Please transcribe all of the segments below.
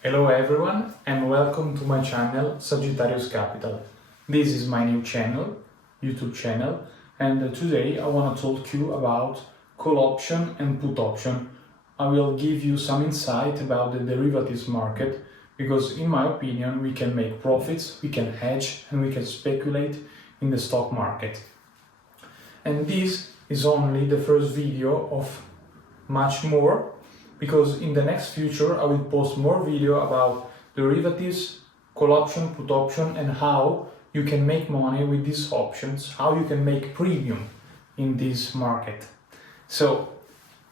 Hello everyone and welcome to my channel Sagittarius Capital. This is my new channel, YouTube channel, and today I want to talk to you about call option and put option. I will give you some insight about the derivatives market because in my opinion we can make profits, we can hedge and we can speculate in the stock market. And this is only the first video of much more, because in the next future I will post more video about derivatives, call option, put option, and how you can make money with these options, how you can make premium in this market. So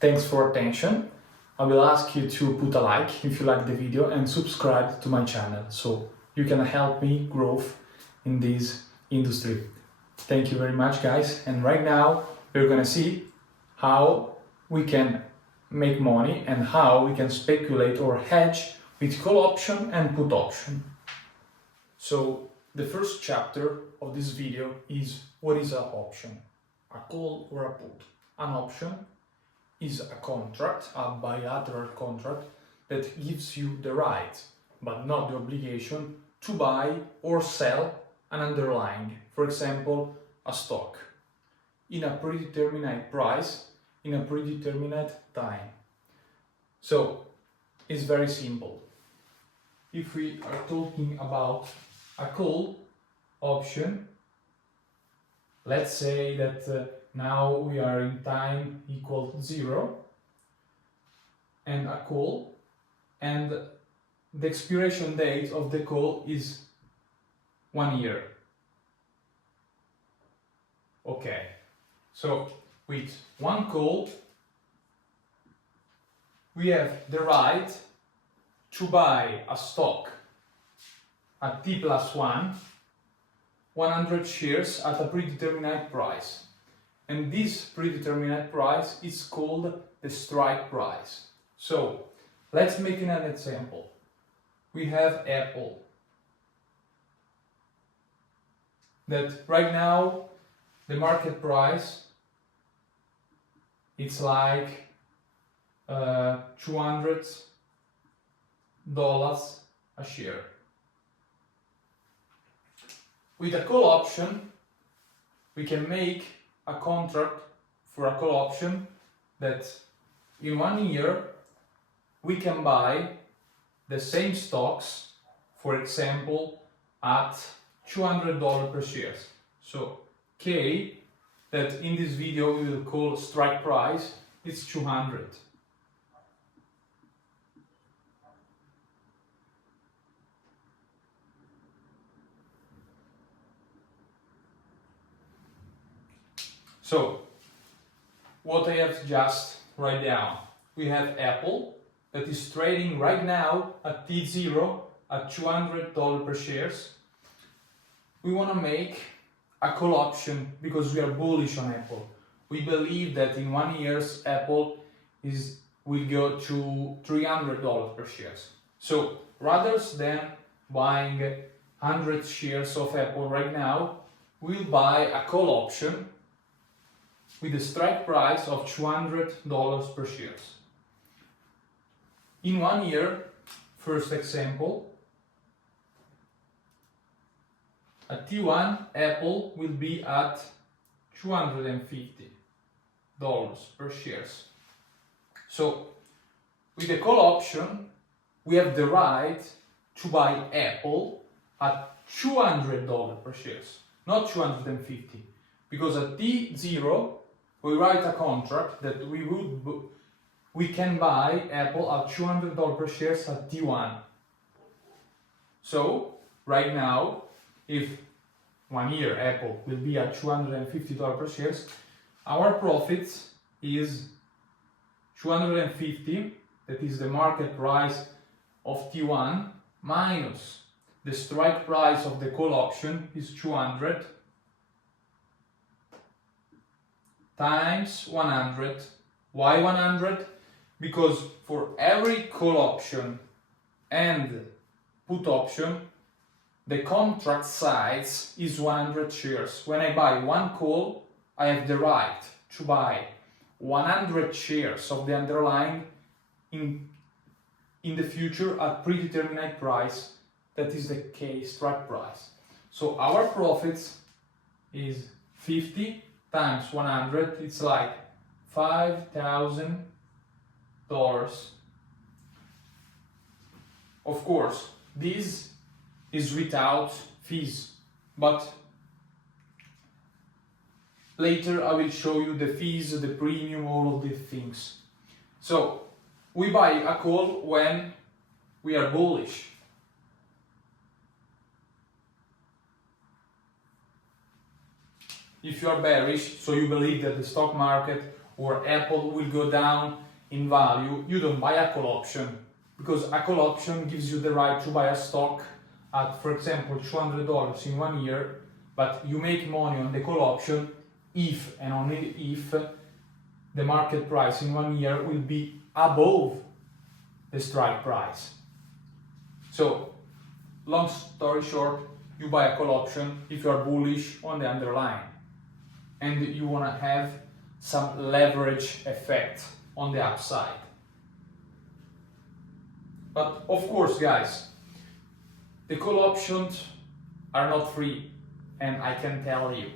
thanks for attention. I will ask you to put a like if you like the video and subscribe to my channel so you can help me grow in this industry. Thank you very much guys, and right now we're gonna see how we can make money and how we can speculate or hedge with call option and put option. So the first chapter of this video is what is an option, a call or a put. An option is a contract, a bilateral contract that gives you the right but not the obligation to buy or sell an underlying, for example a stock, in a predetermined price in a predetermined time. So it's very simple. If we are talking about a call option, let's say that now we are in time equal to 0 and a call, and the expiration date of the call is 1 year. Okay, so with one call, we have the right to buy a stock at T plus 1, 100 shares at a predetermined price. And this predetermined price is called the strike price. So let's make an example. We have Apple, that right now the market price, it's like $200 a share. With a call option, we can make a contract for a call option that in 1 year we can buy the same stocks, for example, at $200 per share. So K, that in this video we will call strike price, it's 200. So what I have just write down, we have Apple that is trading right now at T0 at $200 per shares. We want to make a call option because we are bullish on Apple. We believe that in 1 year Apple will go to $300 per shares. So rather than buying 100 shares of Apple right now, we'll buy a call option with a strike price of $200 per shares. In 1 year, first example, at T1, Apple will be at $250 per shares. So with the call option, we have the right to buy Apple at $200 per shares, not $250, because at T0 we write a contract that we can buy Apple at $200 per shares at T1. So right now, if 1 year Apple will be at $250 per shares, our profit is 250, that is the market price of T1, minus the strike price of the call option is 200 times 100. Why 100? Because for every call option and put option, the contract size is 100 shares. When I buy one call, I have the right to buy 100 shares of the underlying in in the future at predetermined price, that is the K strike price. So our profits is 50 times 100, it's like $5,000. Of course, this is without fees, but later I will show you the fees, the premium, all of these things. So we buy a call when we are bullish. If you are bearish, so you believe that the stock market or Apple will go down in value, you don't buy a call option, because a call option gives you the right to buy a stock at, for example, $200 in 1 year, but you make money on the call option if and only if the market price in 1 year will be above the strike price. So, long story short, you buy a call option if you are bullish on the underlying and you want to have some leverage effect on the upside. But of course, guys, the call options are not free, and I can tell you.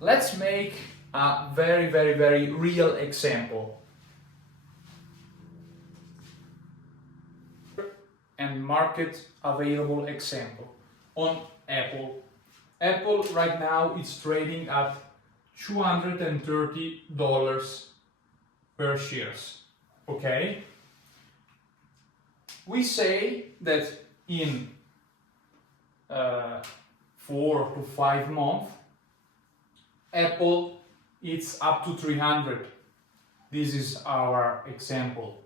Let's make a very real example. And market available example on Apple. Apple right now is trading at $230 per shares. Okay? We say that in 4 to 5 months, Apple it's up to 300. This is our example.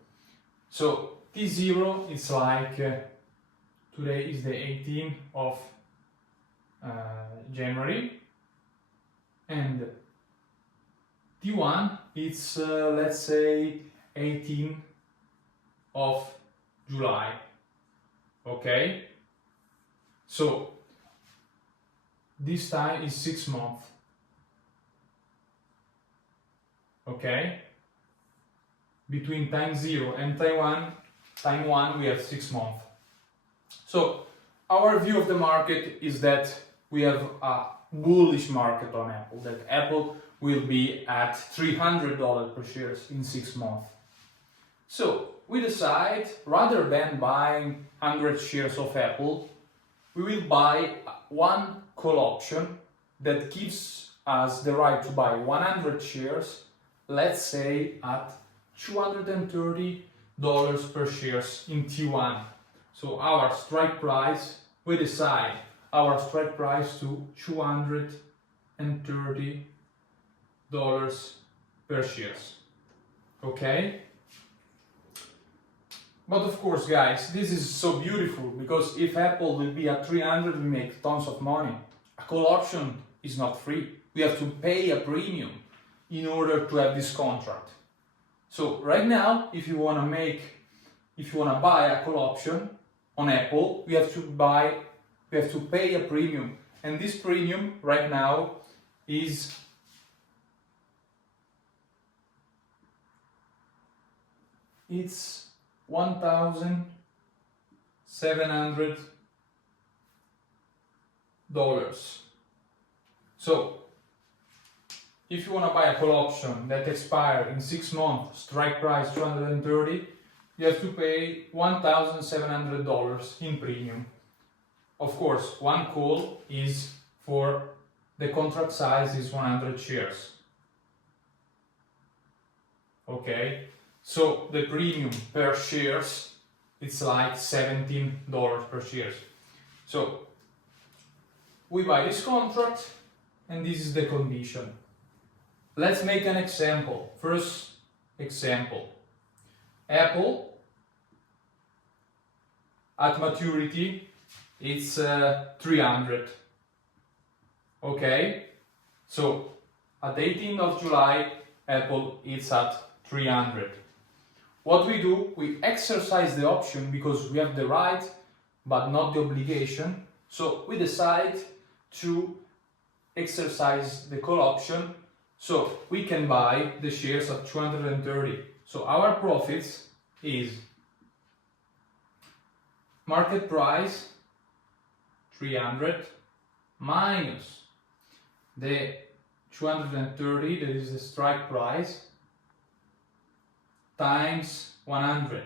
So T0 is like today is the 18th of January, and T1 it's let's say 18th of July. Okay, so this time is 6 months. Okay, between time 0 and time 1 we have 6 months. So our view of the market is that we have a bullish market on Apple, that Apple will be at $300 per shares in 6 months. So we decide, rather than buying 100 shares of Apple, we will buy one call option that gives us the right to buy 100 shares, let's say at $230 per shares in T1. So our strike price, we decide our strike price to $230 per shares. Okay? But of course, guys, this is so beautiful, because if Apple will be at 300, we make tons of money. A call option is not free. We have to pay a premium in order to have this contract. So right now, if you want to buy a call option on Apple, we have to pay a premium, and this premium right now is it's $1,700. So if you want to buy a call option that expires in 6 months, strike price 230, you have to pay $1,700 in premium. Of course, one call is for the contract size is 100 shares. Okay, so the premium per shares it's like $17 per shares. So we buy this contract, and this is the condition. Let's make an example. First example. Apple at maturity it's 300. Okay, so at the 18th of July Apple is at 300. What we do, we exercise the option because we have the right but not the obligation. So we decide to exercise the call option, so we can buy the shares at 230. So our profits is market price 300 minus the 230, that is the strike price, times 100,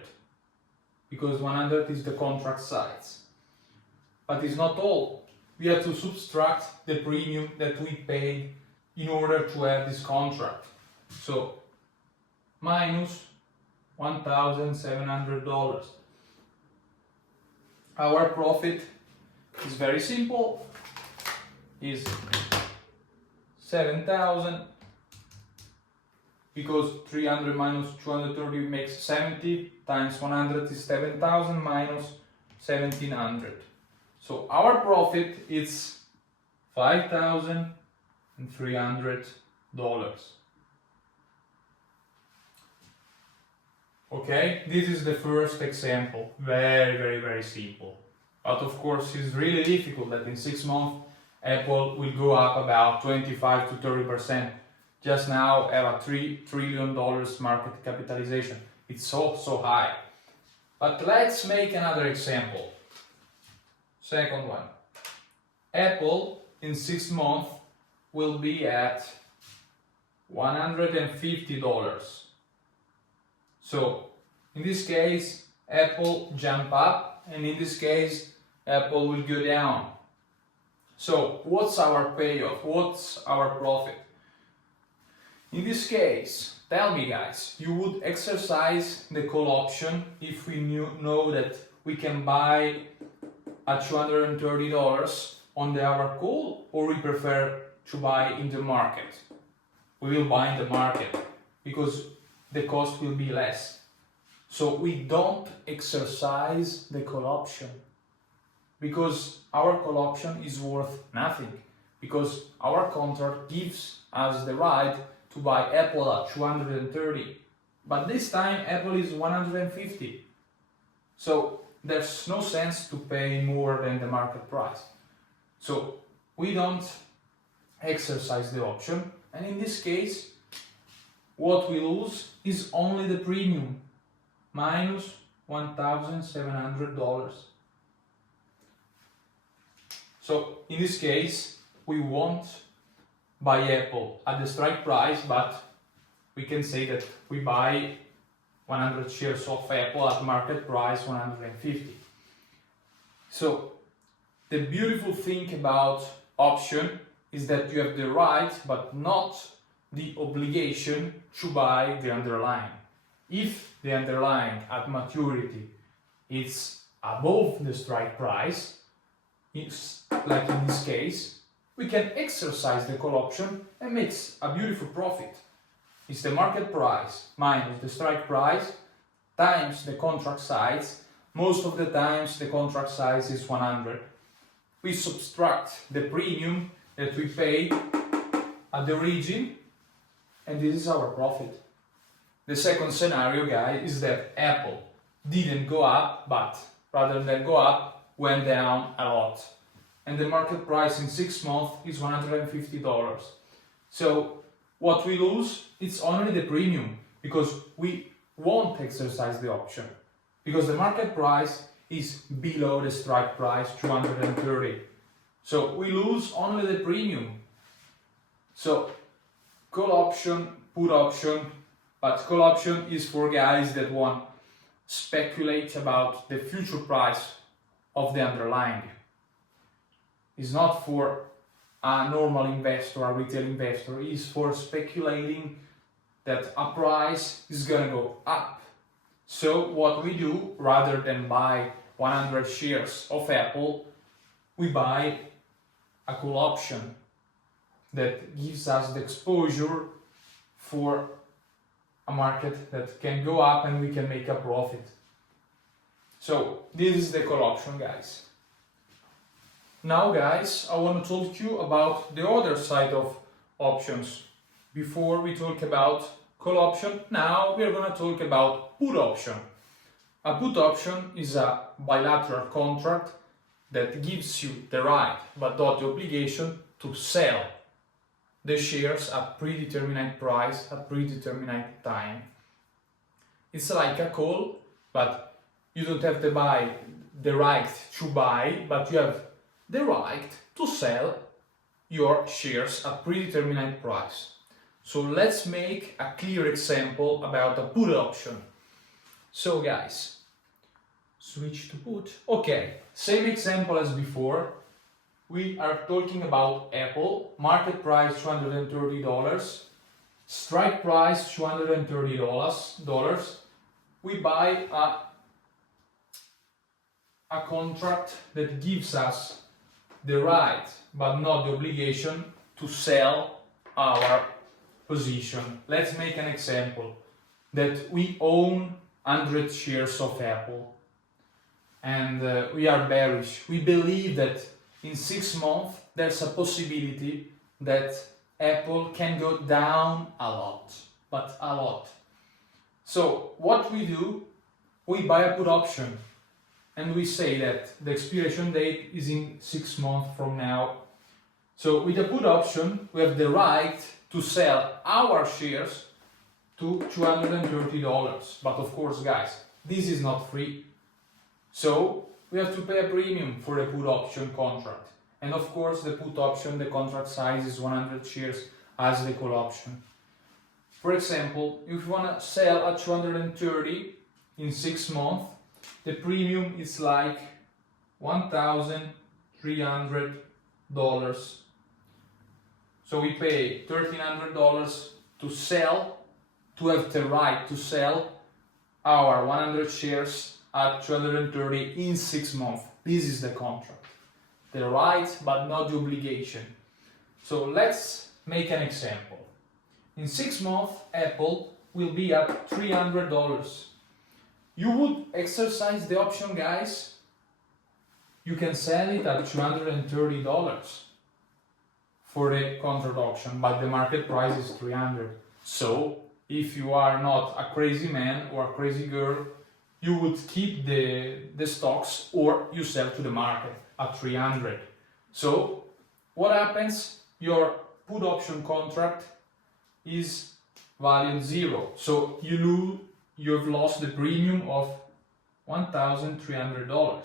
because 100 is the contract size. But it's not all. We have to subtract the premium that we paid in order to have this contract. So minus $1,700. Our profit is very simple, is 7,000, because 300 minus 230 makes 70, times 100 is 7,000 minus 1,700. So our profit is $5,300. Okay, this is the first example. Very simple. But of course, it's really difficult that in 6 months Apple will go up about 25 to 30%. Just now have a $3 trillion market capitalization. It's so high. But let's make another example. Second one. Apple in 6 months will be at $150. So in this case, Apple jump up, and in this case, Apple will go down. So what's our payoff? What's our profit? In this case, tell me guys, you would exercise the call option if we know that we can buy at $230 on the hour call, or we prefer to buy in the market? We will buy in the market because the cost will be less. So we don't exercise the call option because our call option is worth nothing, because our contract gives us the right to buy Apple at 230, but this time Apple is 150. So there's no sense to pay more than the market price. So we don't exercise the option, and in this case what we lose is only the premium, minus $1,700. So in this case we won't buy Apple at the strike price, but we can say that we buy 100 shares of Apple at market price 150. So the beautiful thing about option is that you have the right but not the obligation to buy the underlying. If the underlying at maturity is above the strike price, it's like in this case, we can exercise the call option and make a beautiful profit. It's the market price minus the strike price times the contract size. Most of the times the contract size is 100. We subtract the premium that we paid at the origin, and this is our profit. The second scenario, guys, is that Apple didn't go up, but rather than go up, went down a lot. And the market price in 6 months is $150. So what we lose, it's only the premium, because we won't exercise the option, because the market price is below the strike price, 230. So we lose only the premium. So call option, put option, but call option is for guys that want speculate about the future price of the underlying. It's not for a normal investor, a retail investor. It's for speculating that a price is gonna go up. So what we do, rather than buy 100 shares of Apple, we buy a call option that gives us the exposure for a market that can go up and we can make a profit. So this is the call option, guys. Now guys, I want to talk to you about the other side of options. Before we talk about call option, now we are going to talk about put option. A put option is a bilateral contract that gives you the right but not the obligation to sell the shares at predetermined price at predetermined time. It's like a call, but you don't have to buy the right to buy, but you have the right to sell your shares at predetermined price. So let's make a clear example about a put option. So guys, switch to put. Okay, same example as before. We are talking about Apple, market price $230, strike price $230. We buy a contract that gives us the right but not the obligation to sell our position. Let's make an example that we own 100 shares of Apple and we are bearish. We believe that in 6 months there's a possibility that Apple can go down a lot, but a lot. So what we do, we buy a put option and we say that the expiration date is in 6 months from now. So with a put option, we have the right to sell our shares to $230. But of course, guys, this is not free. So we have to pay a premium for the put option contract. And of course, the put option, the contract size is 100 shares as the call option. For example, if you want to sell at 230 in 6 months, the premium is like $1,300. So we pay $1,300 to sell, to have the right to sell our 100 shares at 230 in 6 months. This is the contract. The right, but not the obligation. So let's make an example. In 6 months, Apple will be at $300. You would exercise the option, guys. You can sell it at $230 for the contract option, but the market price is 300. So if you are not a crazy man or a crazy girl, you would keep the stocks or you sell to the market at 300. So what happens? Your put option contract is valued 0. So you have lost the premium of $1,300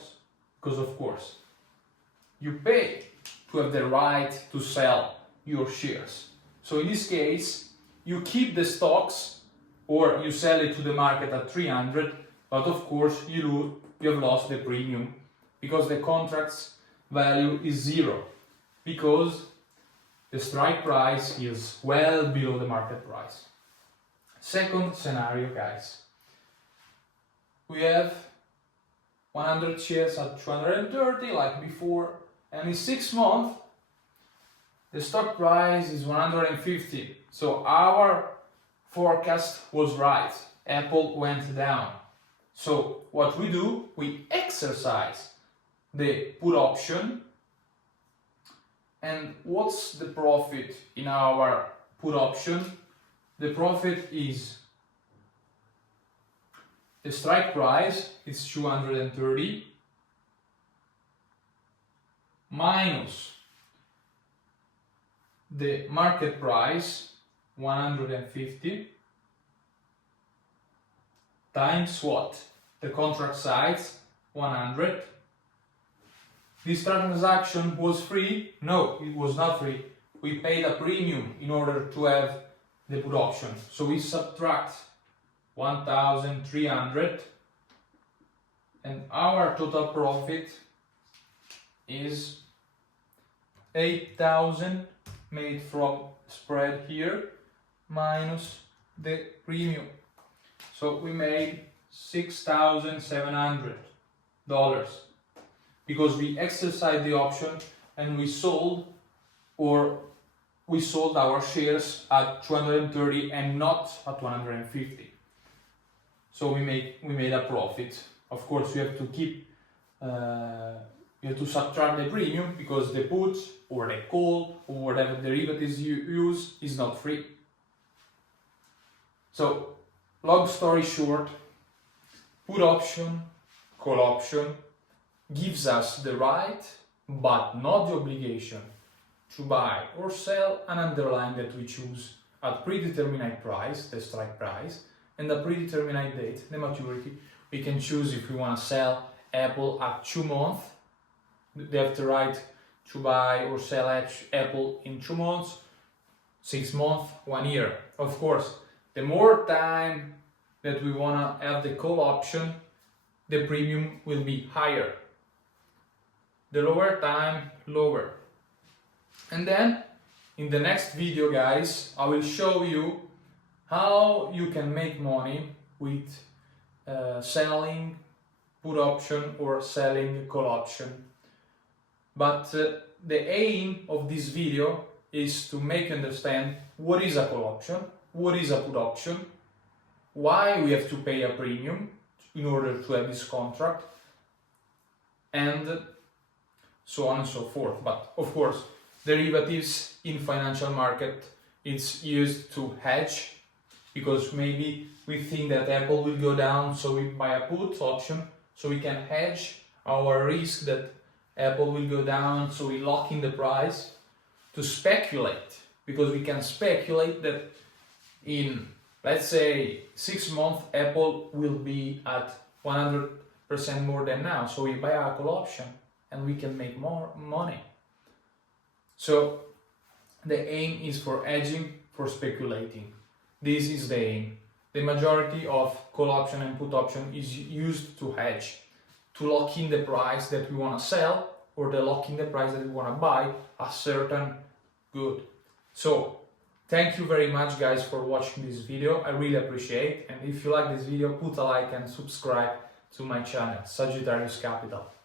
because of course you pay to have the right to sell your shares. So in this case, you keep the stocks or you sell it to the market at 300, but of course you have lost the premium because the contract's value is 0, because the strike price is well below the market price. Second scenario, guys. We have 100 shares at 230 like before, and in 6 months the stock price is 150. So our forecast was right. Apple went down. So what we do, we exercise the put option. And what's the profit in our put option? The profit is the strike price is 230 minus the market price 150 times what? The contract size 100. This transaction was free? No, it was not free. We paid a premium in order to have the put option. So we subtract 1,300 and our total profit is 8,000 made from spread here minus the premium. So we made $6,700 because we exercised the option and we sold our shares at 230 and not at 150. So we made a profit. Of course, you have to keep you have to subtract the premium because the put or the call or whatever derivatives you use is not free. So, long story short, put option, call option gives us the right but not the obligation to buy or sell an underlying that we choose at predetermined price, the strike price, and a predetermined date, the maturity. We can choose if we want to sell Apple at 2 months. They have the right to buy or sell Apple in 2 months, 6 months, 1 year. Of course, the more time that we want to have the call option, the premium will be higher. The lower time, lower. And then in the next video, guys, I will show you how you can make money with selling put option or selling call option. But the aim of this video is to make you understand what is a call option, what is a put option, why we have to pay a premium in order to have this contract, and so on and so forth. But of course, derivatives in financial market, it's used to hedge, because maybe we think that Apple will go down, so we buy a put option, so we can hedge our risk that Apple will go down, so we lock in the price to speculate, because we can speculate that in, let's say, 6 months, Apple will be at 100% more than now, so we buy a call option and we can make more money. So the aim is for hedging, for speculating. This is the aim. The majority of call option and put option is used to hedge, to lock in the price that we want to sell, or to lock in the price that we want to buy a certain good. So thank you very much, guys, for watching this video. I really appreciate it. And if you like this video, put a like and subscribe to my channel, Sagittarius Capital.